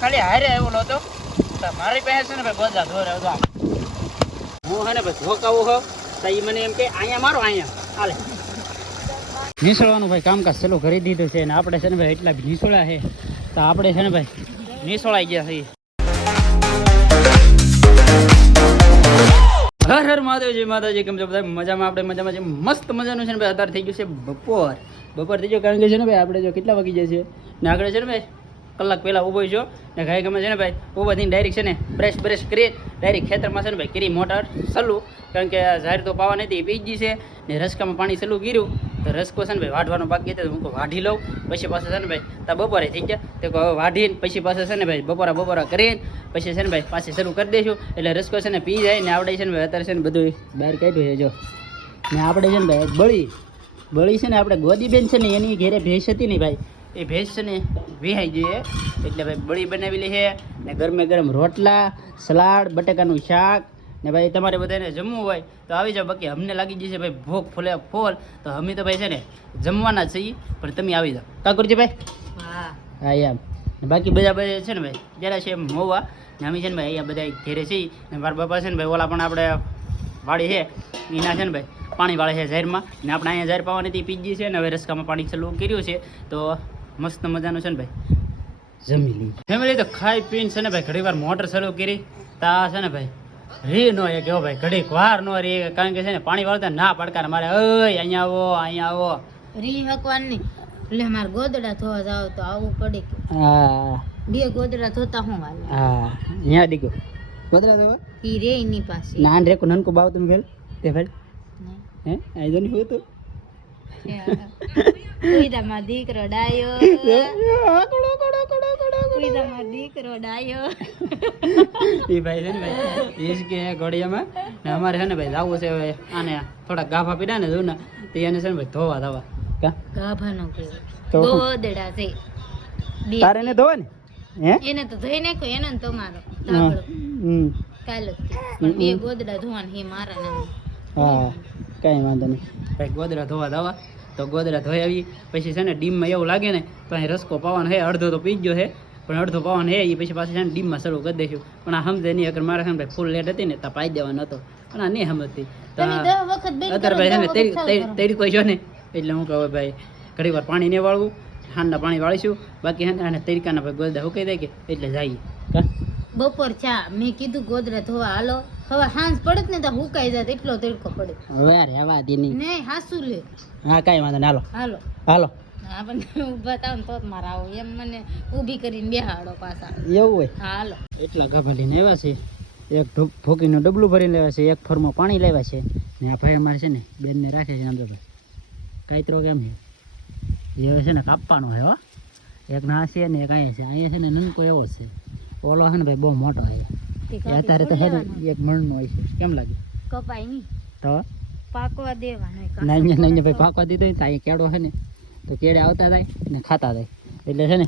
ખાલી હારે આવ્યો હતો તો મારી પાસે છે ને ભાઈ બધા ધોરે હતો હું છે ને ભાઈ ધોકાવું હો તો એ મને એમ કે અહીંયા મારો અહીંયા હાલે નિસળવાનું ભાઈ કામકાજ ચાલુ કરી દીધું છે અને આપણે છે ને ભાઈ એટલા નિસળ્યા છે તો આપણે છે ને ભાઈ નિસળાઈ ગયા છીએ હર હર મહાદેવજી માતાજી કેમ છો બધા મજામાં આપણે મજામાં છે મસ્ત મજાનું છે ને ભાઈ અત્યારે થઈ ગયું છે બપોર થઈ ગયો કારણ કે છે ને ભાઈ આપણે જો કેટલા વાગી જાય છે ને આગળ છે ને ભાઈ કલાક પહેલાં ઊભો છો ને ગાય ગમે છે ને ભાઈ ઊભા થઈને ડાયરેક્ટ છે ને બ્રશ કરીએ ડાયરેક્ટ ખેતરમાં છે ને ભાઈ કરી મોટર સલું કારણ કે ઝાડ તો પાવા નથી પીજી છે ને રસકામાં પાણી સલું કર્યું તો રસકો છે ને ભાઈ વાઢવાનો બાકી હતો હું વાઢી લઉં પછી પાસે છે ને ભાઈ તા બપોરે થઈ ગયા તો વાઢીને પછી પાસે છે ને ભાઈ બપોરા કરીને પછી છે ને ભાઈ પાછી શરૂ કરી દઈશું એટલે રસકો છે ને પી જાય ને આવડે છે ને ભાઈ અત્યારે છે ને બધું બહાર કાઢ્યું છે જો ને આપણે છે ને ભાઈ બળી છે ને આપણે ગોદીબેન છે ને એની ઘેરે ભેંસ હતી ને ભાઈ એ ભેંસ છે ને વિહાઈ જોઈએ એટલે ભાઈ બળી બનાવેલી છે ને ગરમ રોટલા સલાડ બટાકાનું શાક ને ભાઈ તમારે બધાને જમવું હોય તો આવી જાઓ બાકી અમને લાગી જશે ભાઈ ભૂખ ફોલ તો અમે તો ભાઈ છે ને જમવાના જ છીએ પણ તમે આવી જાઓ કાકુરજી ભાઈ હા એમ બાકી બધા છે ને ભાઈ જરા છે મોવા ને અમે છે ને ભાઈ અહીંયા બધા ઘેરે છીએ ને મારા બાપા છે ને ભાઈ ઓલા પણ આપણે વાડી છે એના છે ને ભાઈ પાણી વાળે છે ઝારમાં ને આપણે અહીંયા ઝાર પાવાની પીજી છે ને હવે રસકામાં પાણી ચાલુ કર્યું છે તો મસ્ત મજાનું છે ને ભાઈ જમી લઈએ ફેમિલી તો ખાઈ પીને છે ને ભાઈ ઘણી વાર મોટર ચાલુ કરી તા છે ને ભાઈ રી નો એ કેવો ભાઈ ઘડીક વાર નો રી કારણ કે છે ને પાણી વાળતા ના પડકાર મારે અહીંયા આવો રી હકવાની એટલે મારે ગોદડા ધોવા જાવ તો આવું પડે હા બે ગોદડા ધોતા હું હાલ હા અહીંયા દીકો ગોદડા ધોવા ઈ રે ની પાસે નાન રેકો નનકો બાવ તમે ફેલ તે ફેલ હે આઈ જોની હોય તો કુઈદામાં દીકરો ડાયો કુઈદામાં દીકરો ડાયો એ ભાઈ છે ને ભાઈ એ કે ઘોડિયામાં ને અમારે છે ને ભાઈ જાવું છે હવે આને થોડા ગાભા પીડા ને જૂના તો એને છે ને ભાઈ ધોવા દવા કા ગાભાનો કેવો તો ગોદડા છે તારે ને ધોવા ને હે એને તો ધોઈ નાખો એને ને તમારો ધાબળો કાલે પણ બે ગોદડા ધોવાના હે મારા નામ હા કઈ વાંધો નહીં ભાઈ ગોદડા ધોવા દવા તો ગોદડા ધોઈ આવી પછી છે ને ડીમમાં એવું લાગે ને તો અહીં રસકો પાવાનો હે અડધો તો પી ગયો છે પણ અડધો પાવાનો હે એ પછી પાછું છે ને ડીમમાં શરૂ કરી દઈશું પણ આ સમજે નહીં અગર મારે છે ને ભાઈ ફૂલ લેટ હતી ને તો પાઈ દેવાનો હતો પણ આ નહીં સમજતી તો અત્યારે ભાઈ છે ને તેડી કોઈ છો ને એટલે હું કહું ભાઈ ઘણી વાર પાણી નહીં વાળવું ઠંડા પાણી વાળીશું બાકી છે ને તરીકાના ભાઈ ગોદડા હુકાઈ દે કે એટલે જઈએ બપોર ચા મેં કીધું ગોદડા ધોવા હાલો હવે હાંસ પડે ને તો હુકાઈ જાય એટલો તડકો પડે હવે રહેવા દે નહીં હાસુ લે હા કાંઈ વાંધો નહીં હાલો આપણને ઊભા થાવ ને તો જ મારા આવું એમ મને ઊભી કરીને બેહાડો પાછા એવું હોય હાલો એટલા ગાભા લઈને આવ્યા છે એક ભોકીનું ડબલું ભરીને લેવા છે એક ફરમાં પાણી લેવા છે ને આ ભાઈ અમારે છે ને બેનને રાખે છે આમ તો ભાઈ કાંઈતરો કેમ છે એ છે ને કાપવાનો છે હો એક ના છે ને એક અહીંયા છે ને નનકો એવો છે ઓલો છે ને ભાઈ બહુ મોટો છે અત્યારે તો છે ને એક મણનો હોય છે કેમ લાગે કપાય નહીં તો પાકવા દેવાનો નહીં ભાઈ પાકવા દીધો ને તો અહીંયા કેળો છે ને તો કેળે આવતા થાય ને ખાતા થાય એટલે છે ને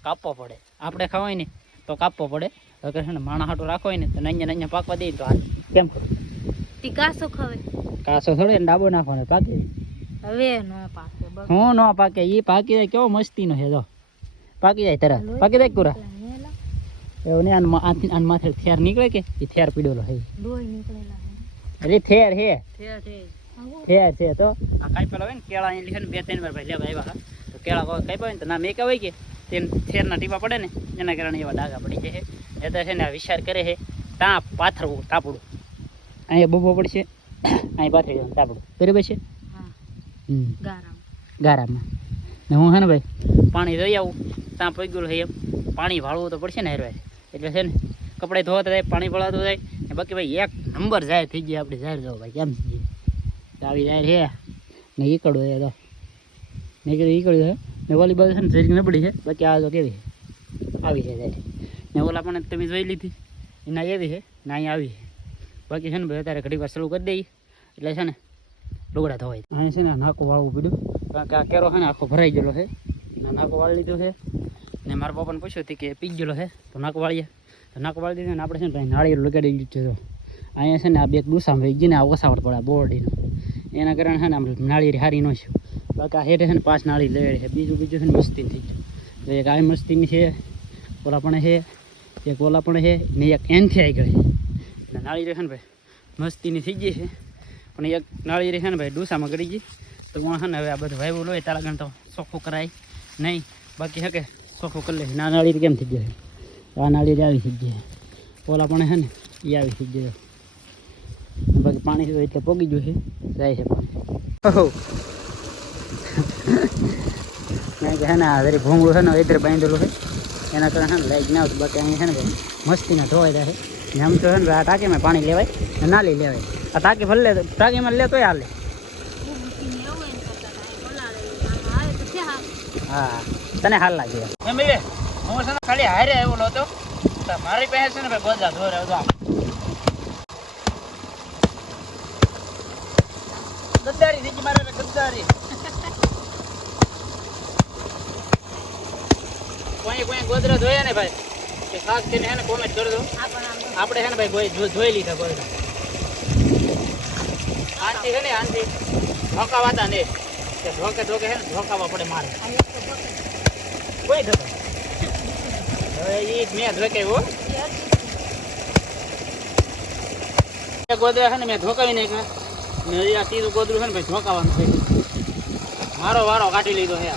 કાપવો પડે આપણે ખાવાય ને તો કાપવો પડે અગર છે ને માણા હાટું રાખો હોય ને તો નાnya પાકવા દઈએ તો હાલ કેમ કરું તી કાસો ખવે કાસો થોડે ને ડાબો નાખવાનો પાકે હવે નો પાકે હું ન પાકે એ પાકી જાય કેવો મસ્તીનો છે જો પાકી જાય તરત પાકી જાય પૂરા એવું નહીં આન માથે થેર નીકળે કે એ થેર પીડેલો છે ડોય નીકળેલા અરે થેર હે થેર છે તો આ કાઈ પેલા હોય ને કેળા અહીં ને બે ત્રણ વાર ભાઈ લેવા આવ્યા તો કેળા કાઈ હોય ને તો ના મેં કહેવાય કે તેમ થેરના ટીપા પડે ને એના કારણે એવા ડાઘા પડી જાય છે એ તો છે ને આ વિચાર કરે છે ત્યાં પાથરવું તાપડું અહીંયા બબો પડશે અહીં પાથરી જવાનું તાપડું બરાબર છે ગારામાં ને હું છે ને ભાઈ પાણી લઈ આવું ત્યાં પગ્યું છે એમ પાણી વાળવું તો પડશે ને હેરવાય એટલે છે ને કપડાં ધોવાતા જાય પાણી વળાતું જાય ને બાકી ભાઈ એક નંબર જાય થઈ જાય આપણે જાહેર જાવ ભાઈ કેમ થઈ જાય આવી જાય છે ને ઈકડું છે તો નીકળી ઈકડ્યું છે ને વોલીબોલ છે ને જરીક નબળી છે બાકી આ તો કેવી છે આવી છે જાય ને ઓલા પણ તમે જોઈ લીધી એના એવી છે ને અહીંયા આવી છે બાકી છે ને ભાઈ અત્યારે ઘડી વાર ચાલુ કરી દઈએ એટલે છે ને લુગડા ધોવાય અહીંયા છે ને નાકો વાળવું પડ્યું કારણ કે આ કેરો છે ને આખો ભરાઈ ગયેલો છે નાકો વાળી લીધું છે ને મારા પપ્પાને પૂછ્યું હતું કે પી ગયેલો છે તો નાકો વાળીએ તો નાકો વાળી દીધું ને આપણે છે ને ભાઈ નાળિયેર લગાડી લીધું છે અહીંયા છે ને આ બે ડૂસામાં રહી ગઈ ને આ ઓસાવડ પડે બોરડીનું એના કારણે છે ને આમ નાળિયેર હારી ન છે બાકી આ હેઠે છે ને 5 નાળી લેવાડી છે બીજું છે ને મસ્તી થઈ ગયું તો એક આ મસ્તીની છે ઓલા પણ છે, એક ઓલા પણ છે ને એક એનથી આવી ગઈ. એટલે નાળી રહે ને ભાઈ મસ્તીની થઈ ગઈ છે, પણ એક નાળી રહે ને ભાઈ ડૂસામાં ગળી ગઈ. તો હું છે ને હવે આ બધું વાવ્યું હોય તારા ગણ તો ચોખ્ખું કરાય નહીં, બાકી હકે ચોખ્ખું કરી લે. ના નાળી કેમ થઈ ગઈ? આ નાળી આવી થઈ ગઈ, ઓલા પણ છે ને એ આવી થઈ ગયો. બાકી પાણી એટલે પોગી ગયું છે, જાય છે પાણી. ઓહો મેં કે છે ને આ જરી ભૂંગળું છે ને ઇધર બાંધેલું છે, એના કારણે છે ને લાઈટ ના આવતું. બાકી અહીં છે ને ભાઈ મસ્તીના ધોવાઈ જાય છે ને. આમ તો છે ને આ ટાંકીમાં પાણી લેવાય ને નાલી લેવાય. આ ટાંકી ભલે ટાંકીમાં લે તોય હાલે. હા તને હાલ લાગે એમ ભાઈ. હું છે ને ખાલી હારે આવ્યો હતો, મારી પાસે છે ને ભાઈ બધા ધોરે હતો. ગદ્દારી થઈ ગઈ મારે, ગદ્દારી. કોઈ ગોદરા ધોયા ને ભાઈ કે ખાસ કરીને હે ને કોમેન્ટ કરજો. આપણે છે ને ભાઈ જોઈ લીધા ગોદરા. આંટી છે ને આંટી ધોકાવાતા ને કે ધોકે ધોકે છે ને ધોકાવા પડે મારે. કોઈ ધોકે હવે એ મેં ધોકાવ્યો ગોદરા છે ને મેં ધોકાવી નાખ્યા ને. આ ત્રીજું ગોદરું છે ને ભાઈ ધોકાવાનું છે. મારો વારો કાઢી લીધો છે.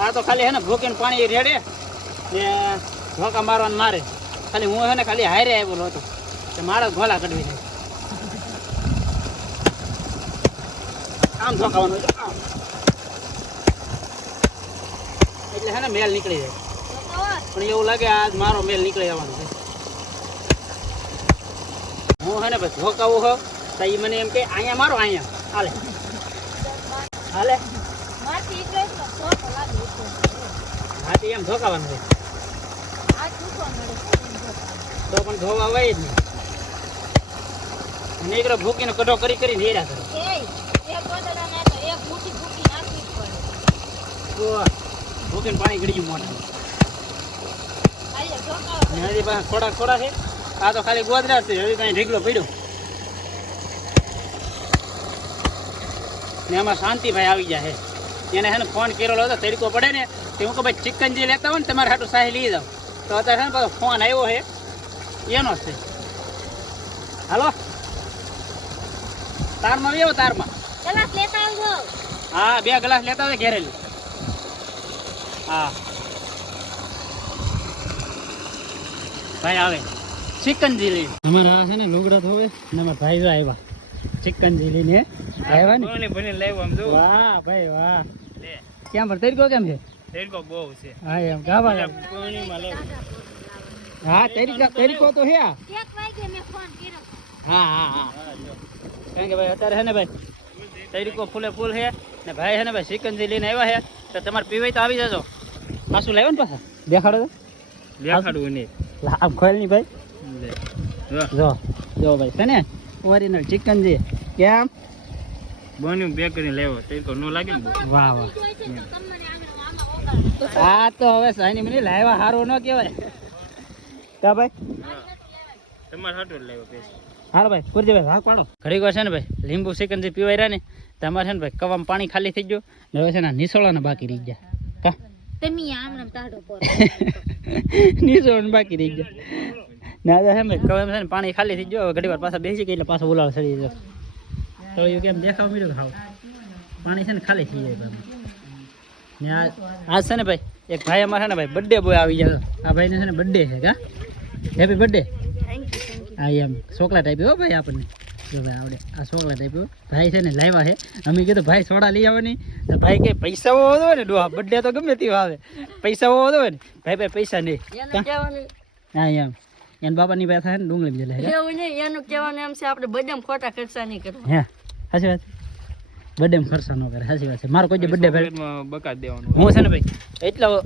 આ તો ખાલી હે ને ભૂકીને પાણી રેડે ને ધોકા મારવાનું મારે. ખાલી હું હે ને ખાલી હારે આવેલો હતો તો મારા ગોલા કઢવી જાય. આમ ધોકાવાનું છે આમ, એટલે હે ને મેલ નીકળી જાય. પણ એવું લાગે આજ મારો મેલ નીકળી જવાનો છે. હું હે ને ભાઈ ધોકાવું હો તો એ મને એમ કે અહીંયા મારો, અહીંયા હાલે હાલે. હાથી એમ ધોકાવાનું છે તો પણ ધોવા હોય જ નહીં. નીકળો ભૂકીને કઢો કરી કરીને હેરા કરે. ભૂકીને પાણી ગળી ગયું મોઢા. હજી પાછા થોડા થોડા છે. આ તો ખાલી ગોદરા છે, હવે કઈ ઢીકલો પડ્યો ને. એમાં શાંતિભાઈ આવી જાય. એને છે ને ફોન કરેલો હતો, તરીકો પડે ને તો હું કહું ભાઈ ચિકન જે લેતા હોય ને તમારે હાટું સાહી લઈ જાઓ. તો અત્યારે છે ને પાછો ફોન આવ્યો છે એનો જ છે. હાલો તારમાં આવ્યો, તારમાં હા 2 ગ્લાસ લેતા હોય ઘેરેલી. હા ભાઈ આવે ચિકનજી લઈ. અમારા છે ને લુગડા ધોવે ને અમારા ભાઈ આવ્યા ચિકનજી લઈને આવ્યા ને. વાહ ભાઈ વાહ. ક્યાં પર તરીકો કેમ છે? તરીકો બહુ છે. હા એમ ગાવા હા તરીકો તો હે. હા હા હા કારણ કે ભાઈ અત્યારે છે ને ભાઈ તરીકો ફૂલે ફૂલ છે ને. ભાઈ છે ને ભાઈ ચિકનજી લઈને આવ્યા છે તો તમારે પીવાય તો આવી જજો. પાછું લાવ્યો ને પાછા દેખાડો તો. દેખાડવું નહીં આમ ખોલ ની ભાઈ. જો જો ભાઈ છે ને ઓરિજિનલ ચિકનજી કેમ બન્યું બે કરીને લેવો તરીકો નો લાગે ને. વાહ વાહ. હા તો હવે સાઈની મને લાવ્યા સારું ન કહેવાય કા ભાઈ. તમારે હાટું લેવો પૈસા. હાલો ભાઈ પૂરજે ભાઈ ભાગ પાડો. ઘડીક વાર છે ને ભાઈ લીંબુ ચિકનજી પીવાય રહ્યા ને તમારે છે ને ભાઈ કવામાં પાણી ખાલી થઈ ગયું ને. હવે છે ને નિસોળાને બાકી રહી ગયા. કા નિસોળાને બાકી રહી ગયા ના છે ભાઈ કવામાં છે ને પાણી ખાલી થઈ ગયું. હવે ઘડી વાર પાછા બેસી ગઈ એટલે પાછો ઉલાળ ચડી ગયો. તળિયું કેમ દેખાવ મળ્યું ખાવ પાણી છે ને ખાલી થઈ જાય ને. આજ છે ને ભાઈ એક ભાઈ અમારે છે ને ભાઈ બર્થડે બોય આવી જાય. આ ભાઈને છે ને બર્થડે છે કા. Happy birthday. હા એમ ચોકલેટ આપ્યો હો ભાઈ આપણને. જો ભાઈ આવડે આ ચોકલેટ આપ્યો ભાઈ છે ને લાવ્યા છે. અમે કીધું ભાઈ સોડા લઈ આવવાની તો ભાઈ કે પૈસા હોવો હોય ને ડોહા બર્થડે તો ગમે તેવા આવે પૈસા હોવો હોય ને ભાઈ પૈસા નહીં. હા એમ એને બાપાની પાસે છે ને ડુંગળી બીજે લે. એનું કહેવાનું એમ છે આપણે બદામ ખોટા ખર્ચા નહીં કરવા. હે સાચી વાત. બર્થડે માં ખર્ચા ન કરે. સાચી વાત છે. મારો કોઈ બર્થડે બકાત દેવાનું. હું છે ને ભાઈ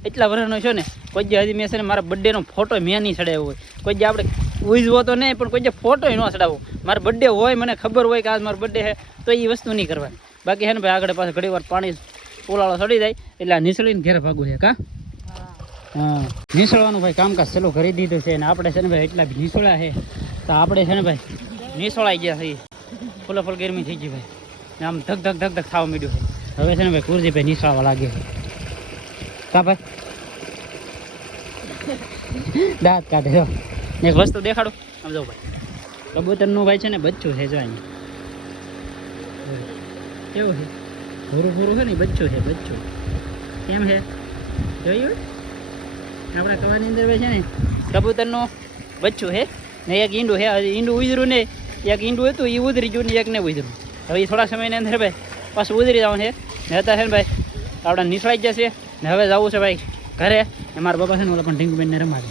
એટલા વર્ષનો છું ને કોઈ હજી મેં છે ને મારા બર્થડે નો ફોટો મેં નહીં ચડાવ્યો હોય. કોઈ આપણે ઉજવો તો નહીં પણ કોઈ ફોટો ન ચડાવો. મારો બર્થડે હોય મને ખબર હોય કે આજ મારો બર્થડે છે તો એ વસ્તુ નહીં કરવાની. બાકી છે ને ભાઈ આગળ પાછળ ઘણી વાર પાણી ઉલાળો ચડી જાય એટલે આ નીસળીને ઘેર ભાગવું છે કા. હા નીસળવાનું ભાઈ કામકાજ ચાલુ કરી દીધું છે. અને આપણે છે ને ભાઈ એટલા નીસોળ્યા છે તો આપણે છે ને ભાઈ નીસોળાઈ ગયા છીએ. ફૂલે ફૂલ ગરમી થઈ ગઈ ભાઈ. આમ ધક ધક ધક ધક થવા માંડ્યું છે. હવે છે ને ભાઈ કુરજી ભાઈ નિશાળવા લાગે છે કા ભાઈ. દાંત કાઢે જો. એક વસ્તુ દેખાડો આમ જો ભાઈ, કબૂતરનું ભાઈ છે ને બચ્ચું છે જો અહીંયા કેવું છે, ભૂરું ભૂરું છે ને બચ્ચું છે, બચ્ચું કેમ છે જોયું આપણા કવાની અંદર ભાઈ છે ને કબૂતરનું બચ્ચું છે ને એક ઈંડું છે. ઈંડું ઉતર્યું ને એક ઈંડું હતું એ ઉતરી ગયું ને એક ને ઉતર્યું. હવે એ થોડા સમયની અંદર ભાઈ પાછું ઉતરી જવાનું છે ને અત્યારે છે ને ભાઈ આપણા નિસળાઈ જશે ને હવે જવું છે ભાઈ ઘરે. ને મારા બાપા છે ને ઓલા પણ ઢીંગુબેનને રમાડે,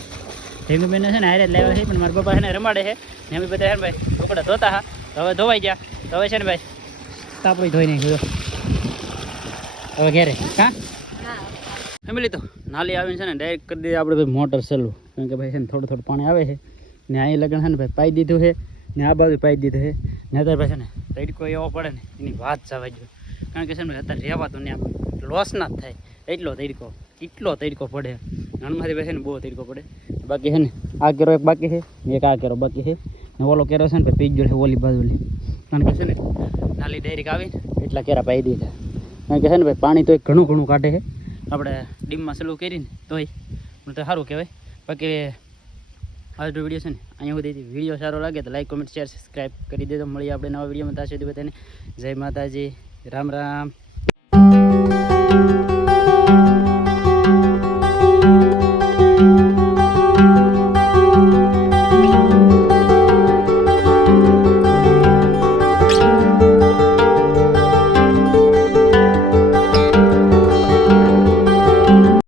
ઢીંગુબેનને છે ને હારે જ લાવ્યા છે પણ મારા બાપા છે ને રમાડે છે ને અમે બધા છે ને ભાઈ કપડા ધોતા હા તો હવે ધોવાઈ ગયા. તો હવે છે ને ભાઈ તાપડી ધોઈ નાખ્યું હવે ઘેરે. હા ફેમિલી તો નાલી આવીને છે ને ડાયરેક્ટ કરી દઈએ આપણે ભાઈ મોટર ચાલુ, કારણ કે ભાઈ છે ને થોડું થોડું પાણી આવે છે ને અહીં લગન છે ને ભાઈ પાઈ દીધું છે ને આ બાજુ પાઈ દીધું છે ને અત્યારે ભાઈ છે ને તડકો એવો પડે ને એની વાત જવા જોઈએ, કારણ કે છે ને અત્યારે રહેવાતું ને આમ લોસ ના જ થાય એટલો તડકો પડે. નાનમાંથી ભાઈ છે ને બહુ તડકો પડે. બાકી છે ને આ કેરો એક બાકી છે ને એક આ કેરો બાકી છે ને ઓલો કેરો છે ને ભાઈ પી ગયો છે ઓલી બાજુલી, કારણ કે છે ને નાલી ડાયરેક્ટ આવીને એટલા કેરા પાઈ દીધા, કારણ કે છે ને ભાઈ પાણી તો ઘણું ઘણું કાઢે છે. આપણે ડીમમાં ચાલુ કરીને તોય તો સારું કહેવાય. બાકી આજનો વિડીયો છે ને અહીંયા સુધી, વિડીયો સારો લાગે તો લાઈક કોમેન્ટ શેર સબસ્ક્રાઈબ કરી દેજો. મળીએ આપણે નવા વિડીયોમાં. ત્યાં સુધી બધાને જય માતાજી, રામ રામ.